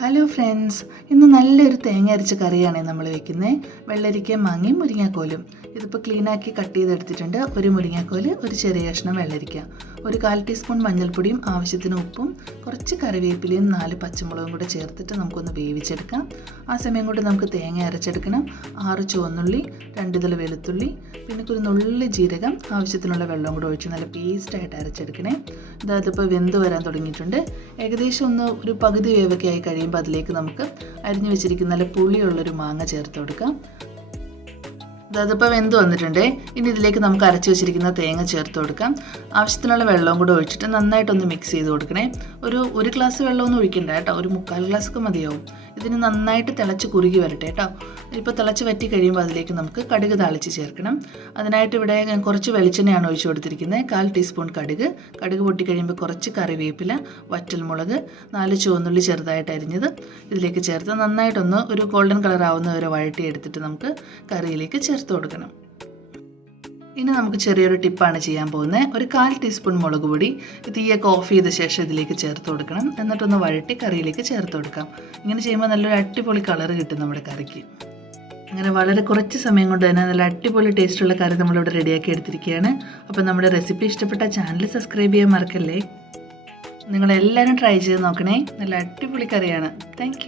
Hello friends ഇന്ന് നല്ലൊരു തേങ്ങ അരച്ച കറിയാണ് നമ്മൾ വെക്കുന്നത് വെള്ളരിക്കയും മാങ്ങയും മുരിങ്ങാക്കോലും. ഇതിപ്പോൾ ക്ലീനാക്കി കട്ട് ചെയ്തെടുത്തിട്ടുണ്ട്. ഒരു മുരിങ്ങാക്കോൽ ഒരു ചെറിയ കഷ്ണം വെള്ളരിക്ക. ഒരു കാൽ ടീസ്പൂൺ മഞ്ഞൾപ്പൊടിയും ആവശ്യത്തിന് ഉപ്പും കുറച്ച് കറിവേപ്പിലയും നാല് പച്ചമുളകും കൂടെ ചേർത്തിട്ട് നമുക്കൊന്ന് വേവിച്ചെടുക്കാം. ആ സമയം കൊണ്ട് നമുക്ക് തേങ്ങ അരച്ചെടുക്കണം. ആറ് ചുവന്നുള്ളി രണ്ട് തല വെളുത്തുള്ളി പിന്നെ ഒരു നുള്ളി ജീരകം ആവശ്യത്തിനുള്ള വെള്ളം കൂടെ ഒഴിച്ച് നല്ല പേസ്റ്റായിട്ട് അരച്ചെടുക്കണേ. ഇതതിപ്പോൾ വെന്ത് വരാൻ തുടങ്ങിയിട്ടുണ്ട്. ഏകദേശം ഒന്ന് ഒരു പകുതി വേവൊക്കെ ആയി കഴിയുമ്പോൾ അതിലേക്ക് നമുക്ക് അരിഞ്ഞു വെച്ചിരിക്കുന്ന നല്ല പുളിയുള്ളൊരു മാങ്ങ ചേർത്ത് കൊടുക്കാം. അതിപ്പോൾ വെന്ത് വന്നിട്ടുണ്ട്. ഇനി ഇതിലേക്ക് നമുക്ക് അരച്ച് വെച്ചിരിക്കുന്ന തേങ്ങ ചേർത്ത് കൊടുക്കാം. ആവശ്യത്തിനുള്ള വെള്ളവും കൂടെ ഒഴിച്ചിട്ട് നന്നായിട്ടൊന്ന് മിക്സ് ചെയ്ത് കൊടുക്കണേ. ഒരു ഒരു ഗ്ലാസ് വെള്ളമൊന്നും ഒഴിക്കണ്ട കേട്ടോ. ഒരു മുക്കാൽ ഗ്ലാസ് ഒക്കെ മതിയാവും. ഇതിന് നന്നായിട്ട് തിളച്ച് കുറുകി വരട്ടെ കേട്ടോ. ഇപ്പോൾ തിളച്ച് വറ്റി കഴിയുമ്പോൾ അതിലേക്ക് നമുക്ക് കടുക് താളിച്ച് ചേർക്കണം. അതിനായിട്ട് ഇവിടെ കുറച്ച് വെളിച്ചെണ്ണയാണ് ഒഴിച്ചു കൊടുത്തിരിക്കുന്നത്. കാൽ ടീസ്പൂൺ കടുക്. കടുക് പൊട്ടി കഴിയുമ്പോൾ കുറച്ച് കറിവേപ്പില വറ്റൽമുളക് നാല് ചുവന്നുള്ളി ചെറുതായിട്ട് അരിഞ്ഞത്. ഇതിലേക്ക് ചേർത്ത് നന്നായിട്ടൊന്ന് ഒരു ഗോൾഡൻ കളർ ആവുന്ന വരെ വഴറ്റി എടുത്തിട്ട് നമുക്ക് കറിയിലേക്ക് ചേർത്ത് കൊടുക്കണം. ഇനി നമുക്ക് ചെറിയൊരു ടിപ്പാണ് ചെയ്യാൻ പോകുന്നത്. ഒരു കാൽ ടീസ്പൂൺ മുളക് പൊടി തീയൊക്കെ ഓഫ് ചെയ്ത ശേഷം ഇതിലേക്ക് ചേർത്ത് കൊടുക്കണം. എന്നിട്ടൊന്ന് വഴട്ടി കറിയിലേക്ക് ചേർത്ത് കൊടുക്കാം. ഇങ്ങനെ ചെയ്യുമ്പോൾ നല്ലൊരു അടിപൊളി കളർ കിട്ടും നമ്മുടെ കറിക്ക്. അങ്ങനെ വളരെ കുറച്ച് സമയം കൊണ്ട് തന്നെ നല്ല അടിപൊളി ടേസ്റ്റുള്ള കറി നമ്മളിവിടെ റെഡിയാക്കി എടുത്തിരിക്കുകയാണ്. അപ്പോൾ നമ്മുടെ റെസിപ്പി ഇഷ്ടപ്പെട്ട ചാനൽ സബ്സ്ക്രൈബ് ചെയ്യാൻ മറക്കല്ലേ? നിങ്ങളെല്ലാവരും ട്രൈ ചെയ്ത് നോക്കണേ. നല്ല അടിപൊളി കറിയാണ്. താങ്ക്